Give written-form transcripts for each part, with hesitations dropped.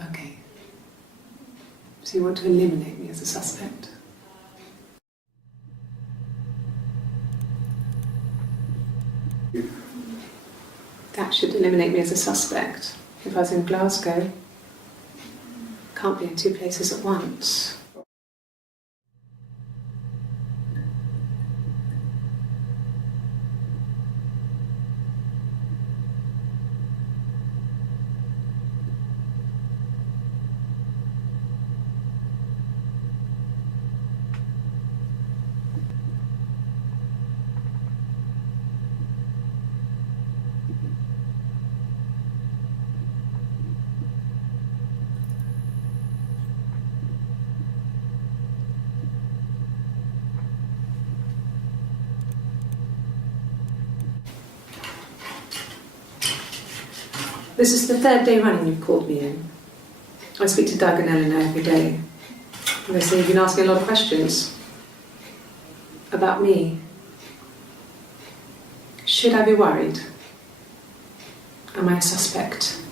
Okay. So you want to eliminate me as a suspect? That should eliminate me as a suspect. If I was in Glasgow, can't be in two places at once. This is the third day running you've called me in. I speak to Doug and Eleanor every day. And they say you've been asking a lot of questions about me. Should I be worried? Am I a suspect?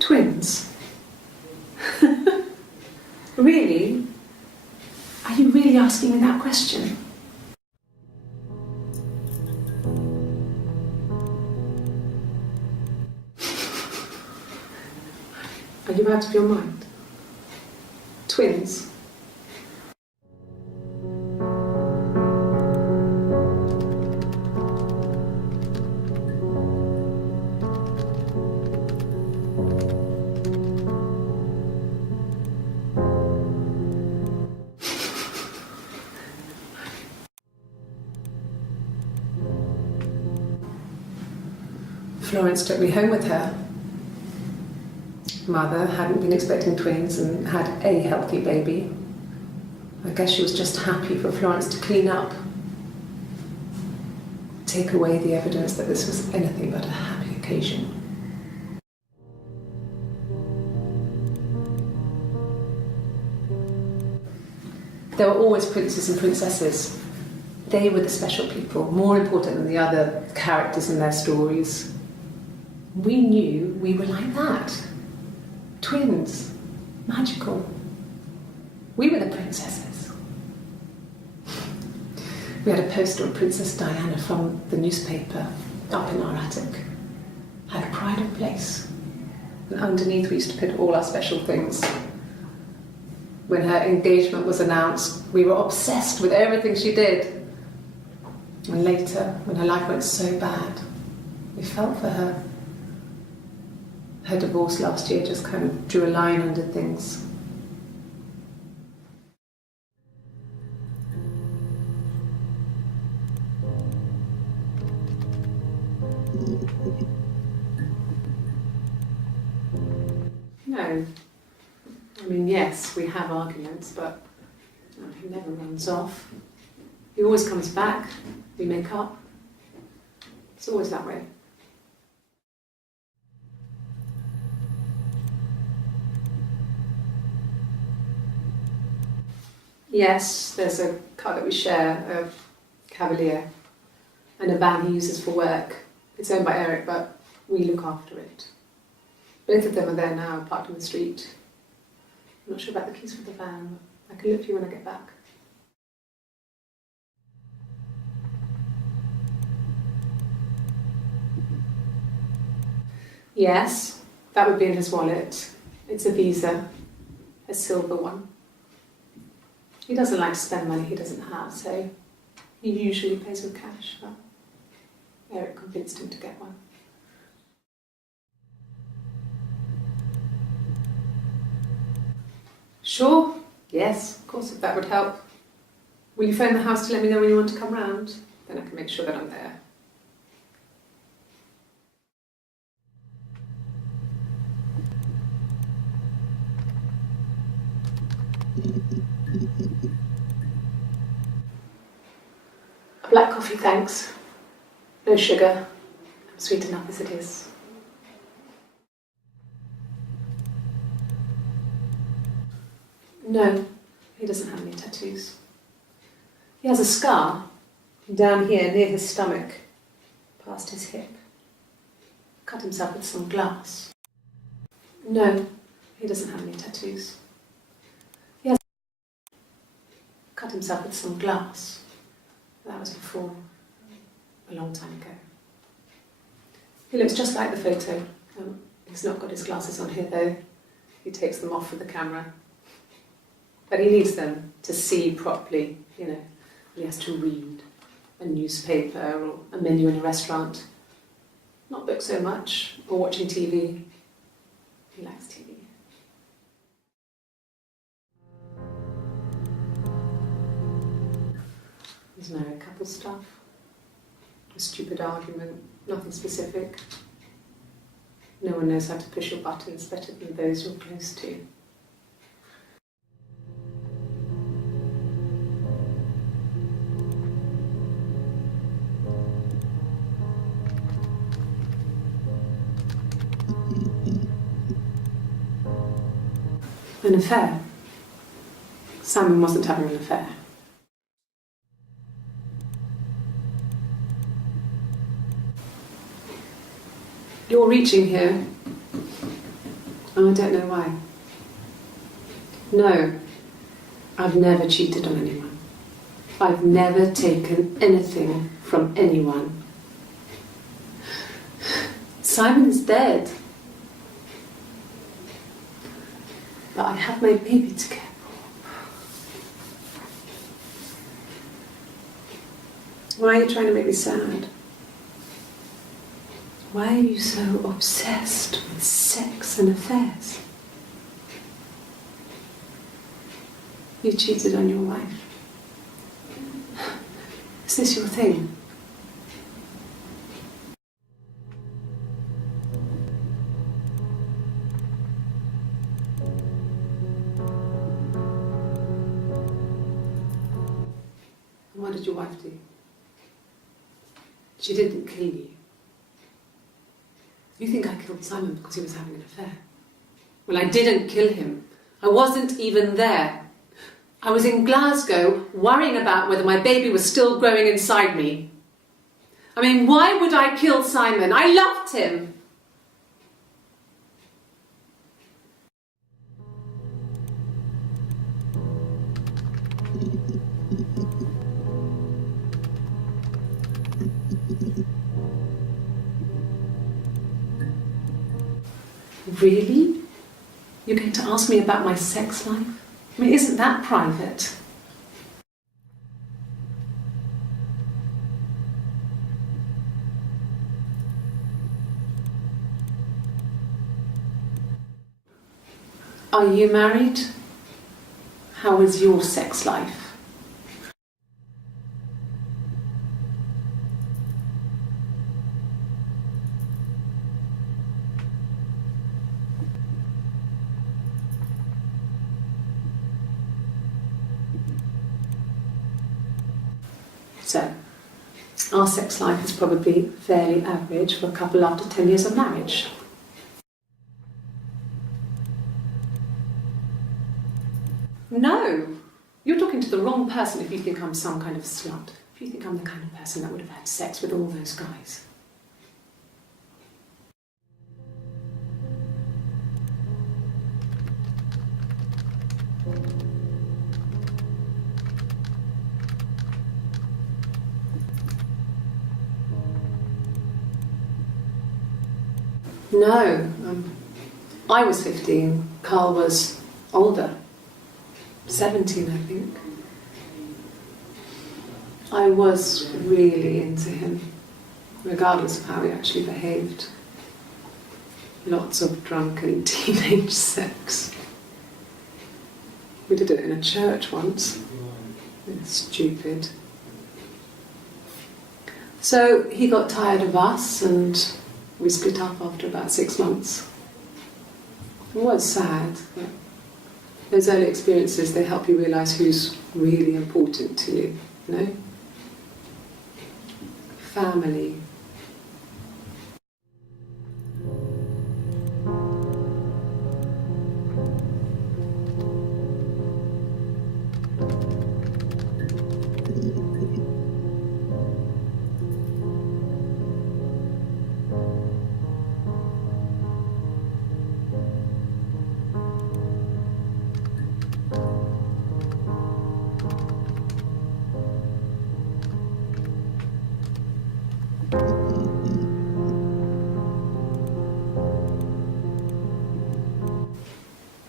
Twins? Really? Are you really asking me that question? Are you out of your mind? Twins? Florence took me home with her. Mother hadn't been expecting twins and had a healthy baby. I guess she was just happy for Florence to clean up. Take away the evidence that this was anything but a happy occasion. There were always princes and princesses. They were the special people, more important than the other characters in their stories. We knew we were like that. Twins. Magical. We were the princesses. We had a poster of Princess Diana from the newspaper up in our attic. Had a pride of place. And underneath we used to put all our special things. When her engagement was announced, we were obsessed with everything she did. And later, when her life went so bad, we felt for her. Her divorce last year just kind of drew a line under things. No. I mean, yes, we have arguments, but he never runs off. He always comes back. We make up. It's always that way. Yes, there's a car that we share, a Cavalier, and a van he uses for work. It's owned by Eric, but we look after it. Both of them are there now, parked on the street. I'm not sure about the keys for the van, but I can look for you when I get back. Yes, that would be in his wallet. It's a Visa, a silver one. He doesn't like to spend money he doesn't have, so he usually pays with cash, but Eric convinced him to get one. Sure, yes, of course, if that would help. Will you phone the house to let me know when you want to come round? Then I can make sure that I'm there. A black coffee, thanks. No sugar. I'm sweet enough as it is. No, he doesn't have any tattoos. He has a scar down here near his stomach, past his hip. Cut himself with some glass. No, he doesn't have any tattoos. He has cut himself with some glass. That was before, a long time ago. He looks just like the photo. He's not got his glasses on here though. He takes them off with the camera. But he needs them to see properly, you know. He has to read a newspaper or a menu in a restaurant. Not books so much, or watching TV. He likes TV. There's no couple stuff. A stupid argument, nothing specific. No one knows how to push your buttons better than those you're close to. An affair? Simon wasn't having an affair. You're reaching here. Oh, I don't know why. No, I've never cheated on anyone. I've never taken anything from anyone. Simon is dead. But I have my baby to care for. Why are you trying to make me sad? Why are you so obsessed with sex and affairs? You cheated on your wife. Is this your thing? What did your wife do? She didn't kill you. You think I killed Simon because he was having an affair? Well, I didn't kill him. I wasn't even there. I was in Glasgow worrying about whether my baby was still growing inside me. I mean, why would I kill Simon? I loved him. Really? You're going to ask me about my sex life? I mean, isn't that private? Are you married? How is your sex life? So, our sex life is probably fairly average for a couple after 10 years of marriage. No! You're talking to the wrong person if you think I'm some kind of slut. If you think I'm the kind of person that would have had sex with all those guys. No, I was 15, Carl was older, 17 I think. I was really into him, regardless of how he actually behaved. Lots of drunken teenage sex. We did it in a church once. It's stupid. So he got tired of us and we split up after about 6 months. It was sad, but Those early experiences, they help you realise who's really important to you, you know? Family.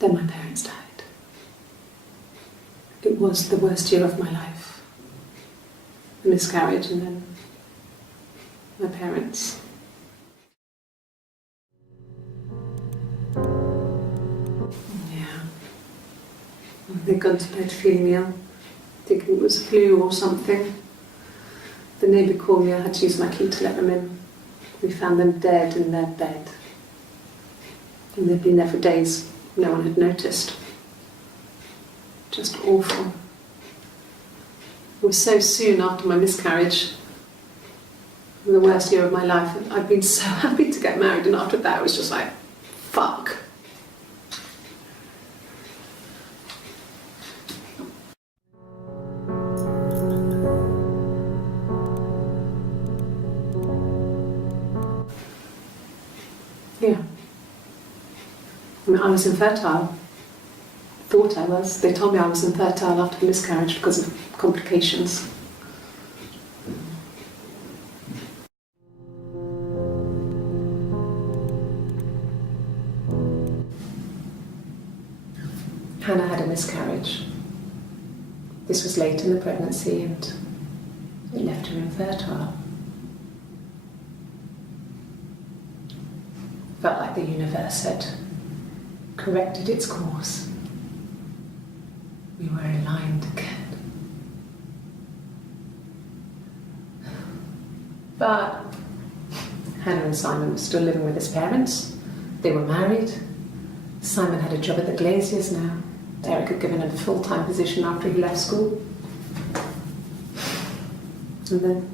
Then my parents died. It was the worst year of my life. A miscarriage and then my parents. Yeah. They'd gone to bed feeling ill, thinking it was flu or something. The neighbour called me, I had to use my key to let them in. We found them dead in their bed. And they'd been there for days. No one had noticed. Just awful. It was so soon after my miscarriage, the worst year of my life. I'd been so happy to get married, and after that it was just like, fuck. Yeah. I was infertile. Thought I was. They told me I was infertile after the miscarriage because of complications. Hannah had a miscarriage. This was late in the pregnancy and it left her infertile. Felt like the universe had corrected its course. We were aligned again. But Hannah and Simon were still living with his parents. They were married. Simon had a job at the Glaziers now. Eric had given him a full-time position after he left school. And then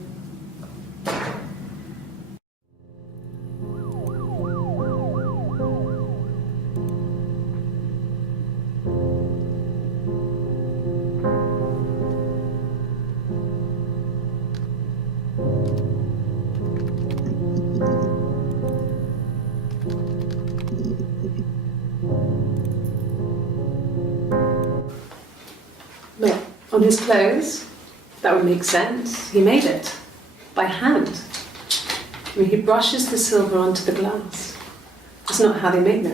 look, on his clothes, that would make sense. He made it by hand. I mean, he brushes the silver onto the glass. That's not how they make them.